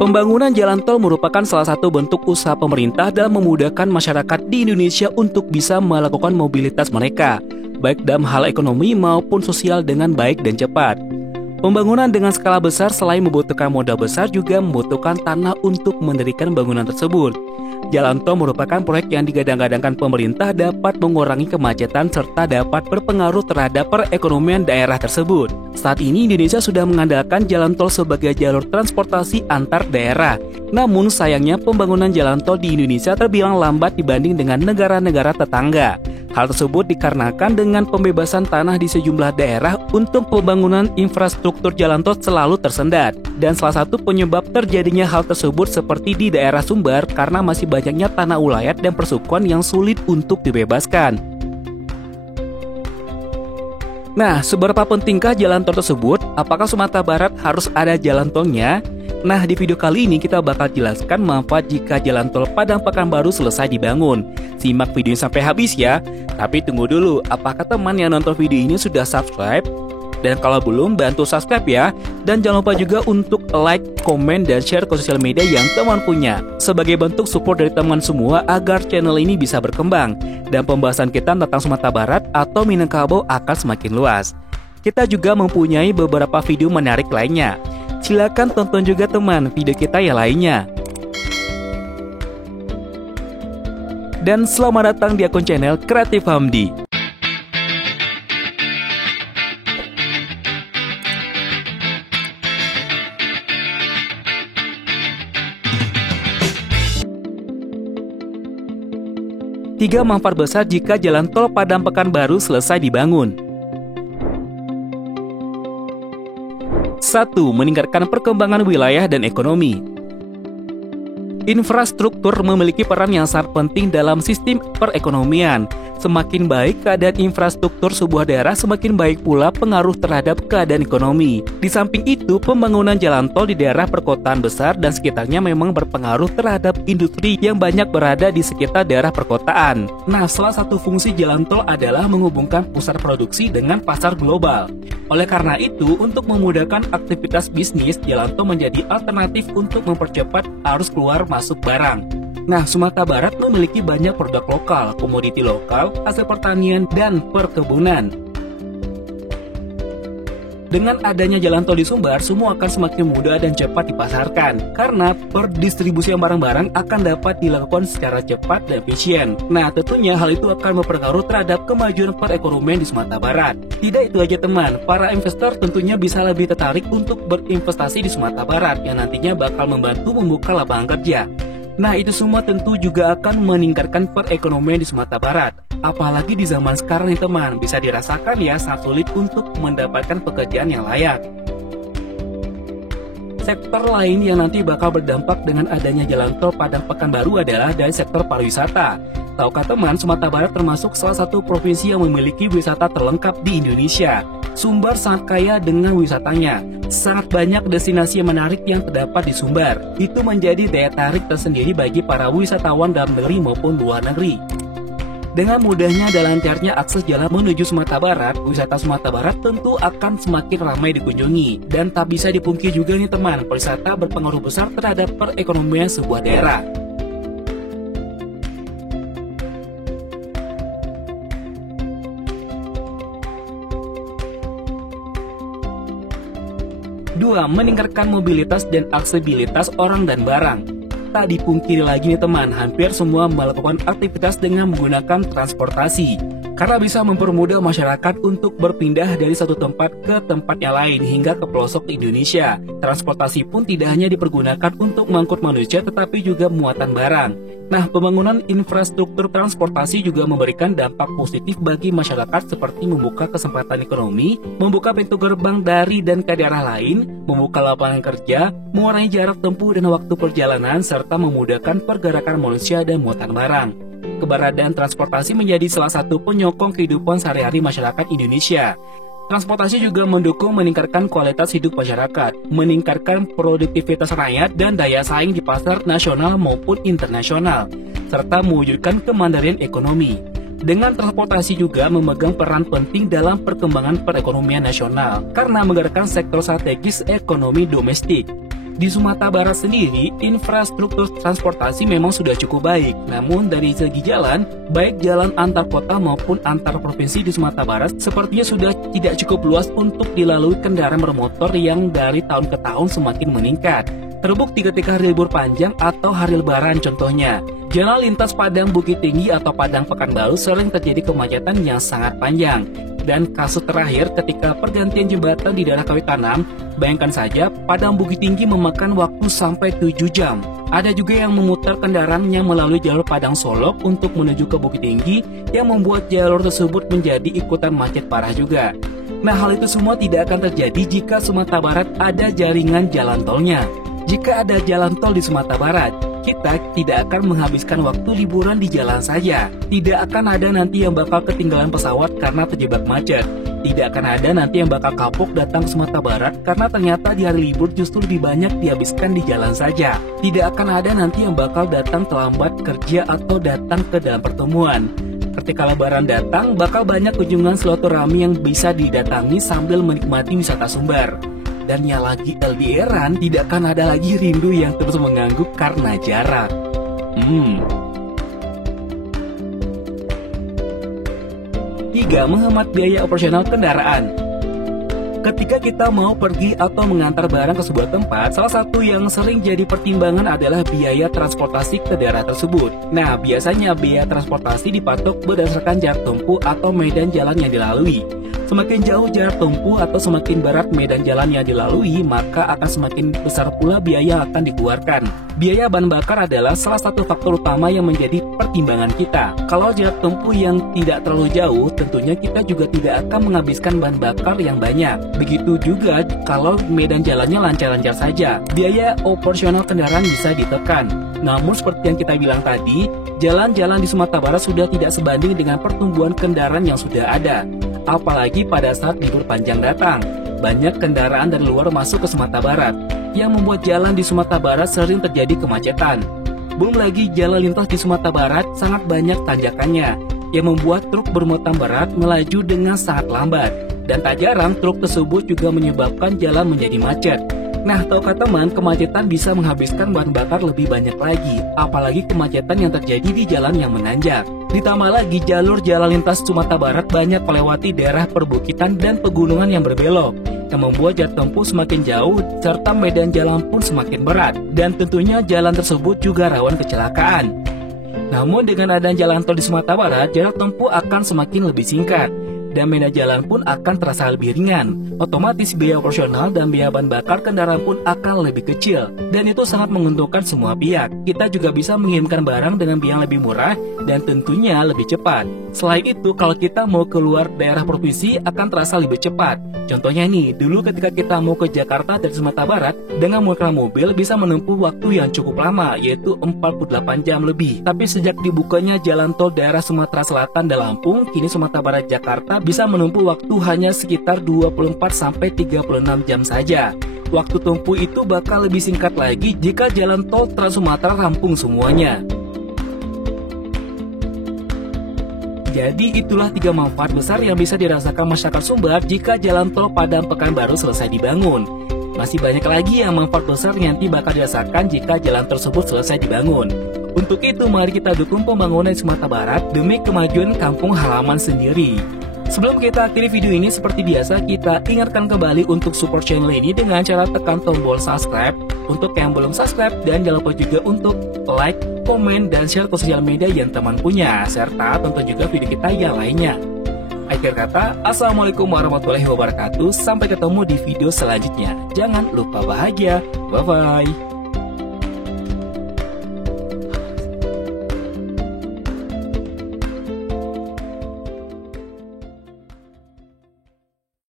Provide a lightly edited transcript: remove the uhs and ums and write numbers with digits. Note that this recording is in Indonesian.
Pembangunan jalan tol merupakan salah satu bentuk usaha pemerintah dalam memudahkan masyarakat di Indonesia untuk bisa melakukan mobilitas mereka, baik dalam hal ekonomi maupun sosial dengan baik dan cepat. Pembangunan dengan skala besar selain membutuhkan modal besar juga membutuhkan tanah untuk mendirikan bangunan tersebut. Jalan tol merupakan proyek yang digadang-gadangkan pemerintah dapat mengurangi kemacetan serta dapat berpengaruh terhadap perekonomian daerah tersebut. Saat ini Indonesia sudah mengandalkan jalan tol sebagai jalur transportasi antar daerah. Namun sayangnya pembangunan jalan tol di Indonesia terbilang lambat dibanding dengan negara-negara tetangga. Hal tersebut dikarenakan dengan pembebasan tanah di sejumlah daerah untuk pembangunan infrastruktur jalan tol selalu tersendat. Dan salah satu penyebab terjadinya hal tersebut seperti di daerah Sumbar karena masih banyaknya tanah ulayat dan persukuan yang sulit untuk dibebaskan. Nah, seberapa pentingkah jalan tol tersebut? Apakah Sumatera Barat harus ada jalan tolnya? Nah, di video kali ini kita bakal jelaskan manfaat jika jalan tol Padang Pekanbaru selesai dibangun. Simak videonya sampai habis ya. Tapi tunggu dulu, apakah teman yang nonton video ini sudah subscribe? Dan kalau belum, bantu subscribe ya. Dan jangan lupa juga untuk like, komen, dan share ke sosial media yang teman punya. Sebagai bentuk support dari teman semua agar channel ini bisa berkembang. Dan pembahasan kita tentang Sumatera Barat atau Minangkabau akan semakin luas. Kita juga mempunyai beberapa video menarik lainnya. Silakan tonton juga teman video kita yang lainnya. Dan selamat datang di akun channel Kreatif Hamdi. Tiga manfaat besar jika jalan tol Padang Pekanbaru selesai dibangun. 1. Meningkatkan perkembangan wilayah dan ekonomi. Infrastruktur memiliki peran yang sangat penting dalam sistem perekonomian. Semakin baik keadaan infrastruktur sebuah daerah, semakin baik pula pengaruh terhadap keadaan ekonomi. Di samping itu, pembangunan jalan tol di daerah perkotaan besar dan sekitarnya memang berpengaruh terhadap industri yang banyak berada di sekitar daerah perkotaan. Nah, salah satu fungsi jalan tol adalah menghubungkan pusat produksi dengan pasar global. Oleh karena itu, untuk memudahkan aktivitas bisnis, jalan tol menjadi alternatif untuk mempercepat arus keluar masuk barang. Nah, Sumatera Barat memiliki banyak produk lokal, komoditi lokal, hasil pertanian, dan perkebunan. Dengan adanya jalan tol di Sumbar, semua akan semakin mudah dan cepat dipasarkan, karena perdistribusian barang-barang akan dapat dilakukan secara cepat dan efisien. Nah, tentunya hal itu akan berpengaruh terhadap kemajuan perekonomian di Sumatera Barat. Tidak itu aja teman, para investor tentunya bisa lebih tertarik untuk berinvestasi di Sumatera Barat, yang nantinya bakal membantu membuka lapangan kerja. Nah, itu semua tentu juga akan meningkatkan perekonomian di Sumatera Barat. Apalagi di zaman sekarang nih teman, bisa dirasakan ya sangat sulit untuk mendapatkan pekerjaan yang layak. Sektor lain yang nanti bakal berdampak dengan adanya jalan tol Padang Pekanbaru adalah dari sektor pariwisata. Tahukah teman, Sumatera Barat termasuk salah satu provinsi yang memiliki wisata terlengkap di Indonesia. Sumbar sangat kaya dengan wisatanya. Sangat banyak destinasi yang menarik yang terdapat di Sumbar. Itu menjadi daya tarik tersendiri bagi para wisatawan dalam negeri maupun luar negeri. Dengan mudahnya dan lancarnya akses jalan menuju Sumatera Barat, wisata Sumatera Barat tentu akan semakin ramai dikunjungi. Dan tak bisa dipungkiri juga nih teman, pariwisata berpengaruh besar terhadap perekonomian sebuah daerah. Dua, meningkatkan mobilitas dan aksesibilitas orang dan barang. Tak dipungkiri lagi nih teman, hampir semua melakukan aktivitas dengan menggunakan transportasi. Karena bisa mempermudah masyarakat untuk berpindah dari satu tempat ke tempat yang lain hingga ke pelosok Indonesia. Transportasi pun tidak hanya dipergunakan untuk mengangkut manusia tetapi juga muatan barang. Nah, pembangunan infrastruktur transportasi juga memberikan dampak positif bagi masyarakat seperti membuka kesempatan ekonomi, membuka pintu gerbang dari dan ke daerah lain, membuka lapangan kerja, mengurangi jarak tempuh dan waktu perjalanan, serta memudahkan pergerakan manusia dan muatan barang. Keberadaan transportasi menjadi salah satu penyokong kehidupan sehari-hari masyarakat Indonesia. Transportasi juga mendukung meningkatkan kualitas hidup masyarakat, meningkatkan produktivitas rakyat dan daya saing di pasar nasional maupun internasional, serta mewujudkan kemandirian ekonomi. Dengan transportasi juga memegang peran penting dalam perkembangan perekonomian nasional, karena menggerakkan sektor strategis ekonomi domestik. Di Sumatera Barat sendiri, infrastruktur transportasi memang sudah cukup baik. Namun dari segi jalan, baik jalan antar kota maupun antar provinsi di Sumatera Barat sepertinya sudah tidak cukup luas untuk dilalui kendaraan bermotor yang dari tahun ke tahun semakin meningkat. Terbukti ketika hari libur panjang atau hari lebaran contohnya. Jalan lintas Padang Bukit Tinggi atau Padang Pekanbaru sering terjadi kemacetan yang sangat panjang. Dan kasus terakhir ketika pergantian jembatan di daerah Kawitanam, bayangkan saja Padang Bukit Tinggi memakan waktu sampai 7 jam. Ada juga yang memutar kendaraannya melalui jalur Padang Solok untuk menuju ke Bukit Tinggi yang membuat jalur tersebut menjadi ikutan macet parah juga. Nah, hal itu semua tidak akan terjadi jika Sumatera Barat ada jaringan jalan tolnya. Jika ada jalan tol di Sumatera Barat, kita tidak akan menghabiskan waktu liburan di jalan saja. Tidak akan ada nanti yang bakal ketinggalan pesawat karena terjebak macet. Tidak akan ada nanti yang bakal kapok datang ke Sumatera Barat karena ternyata di hari libur justru lebih banyak dihabiskan di jalan saja. Tidak akan ada nanti yang bakal datang terlambat kerja atau datang ke dalam pertemuan. Ketika lebaran datang, bakal banyak kunjungan silaturahmi yang bisa didatangi sambil menikmati wisata Sumber. Dan yang lagi LDR-an, tidak akan ada lagi rindu yang terus mengganggu karena jarak. 3. Menghemat biaya operasional kendaraan. Ketika kita mau pergi atau mengantar barang ke sebuah tempat, salah satu yang sering jadi pertimbangan adalah biaya transportasi ke daerah tersebut. Nah, biasanya biaya transportasi dipatok berdasarkan jarak tempuh atau medan jalan yang dilalui. Semakin jauh jarak tempuh atau semakin berat medan jalan yang dilalui, maka akan semakin besar pula biaya yang akan dikeluarkan. Biaya bahan bakar adalah salah satu faktor utama yang menjadi pertimbangan kita. Kalau jarak tempuh yang tidak terlalu jauh, tentunya kita juga tidak akan menghabiskan bahan bakar yang banyak. Begitu juga kalau medan jalannya lancar-lancar saja, biaya operasional kendaraan bisa ditekan. Namun seperti yang kita bilang tadi, jalan-jalan di Sumatera Barat sudah tidak sebanding dengan pertumbuhan kendaraan yang sudah ada. Apalagi pada saat libur panjang datang, banyak kendaraan dari luar masuk ke Sumatera Barat, yang membuat jalan di Sumatera Barat sering terjadi kemacetan. Belum lagi jalan lintas di Sumatera Barat sangat banyak tanjakannya, yang membuat truk bermuatan berat melaju dengan sangat lambat. Dan tak jarang truk tersebut juga menyebabkan jalan menjadi macet. Nah, tahukah teman, kemacetan bisa menghabiskan bahan bakar lebih banyak lagi, apalagi kemacetan yang terjadi di jalan yang menanjak. Ditambah lagi jalur jalan lintas Sumatera Barat banyak melewati daerah perbukitan dan pegunungan yang berbelok, yang membuat jarak tempuh semakin jauh serta medan jalan pun semakin berat, dan tentunya jalan tersebut juga rawan kecelakaan. Namun dengan adanya jalan tol di Sumatera Barat, jarak tempuh akan semakin lebih singkat, dan medan jalan pun akan terasa lebih ringan. Otomatis biaya operasional dan biaya bahan bakar kendaraan pun akan lebih kecil, dan itu sangat menguntungkan semua pihak. Kita juga bisa mengirimkan barang dengan biaya lebih murah dan tentunya lebih cepat. Selain itu, kalau kita mau keluar daerah provinsi akan terasa lebih cepat. Contohnya nih, dulu ketika kita mau ke Jakarta dari Sumatera Barat, dengan menggunakan mobil bisa menempuh waktu yang cukup lama, yaitu 48 jam lebih. Tapi sejak dibukanya jalan tol daerah Sumatera Selatan dan Lampung, kini Sumatera Barat Jakarta bisa menempuh waktu hanya sekitar 24-36 jam saja. Waktu tempuh itu bakal lebih singkat lagi jika jalan tol Trans Sumatera rampung semuanya. Jadi itulah 3 manfaat besar yang bisa dirasakan masyarakat Sumbar jika jalan tol Padang Pekanbaru selesai dibangun. Masih banyak lagi yang manfaat besar yang nanti bakal dirasakan jika jalan tersebut selesai dibangun. Untuk itu, mari kita dukung pembangunan Sumatera Barat demi kemajuan kampung halaman sendiri. Sebelum kita akhiri video ini, seperti biasa kita ingatkan kembali untuk support channel ini dengan cara tekan tombol subscribe untuk yang belum subscribe, dan jangan lupa juga untuk like, komen, dan share ke sosial media yang teman punya, serta tonton juga video kita yang lainnya. Akhir kata, Assalamualaikum warahmatullahi wabarakatuh. Sampai ketemu di video selanjutnya. Jangan lupa bahagia. Bye-bye.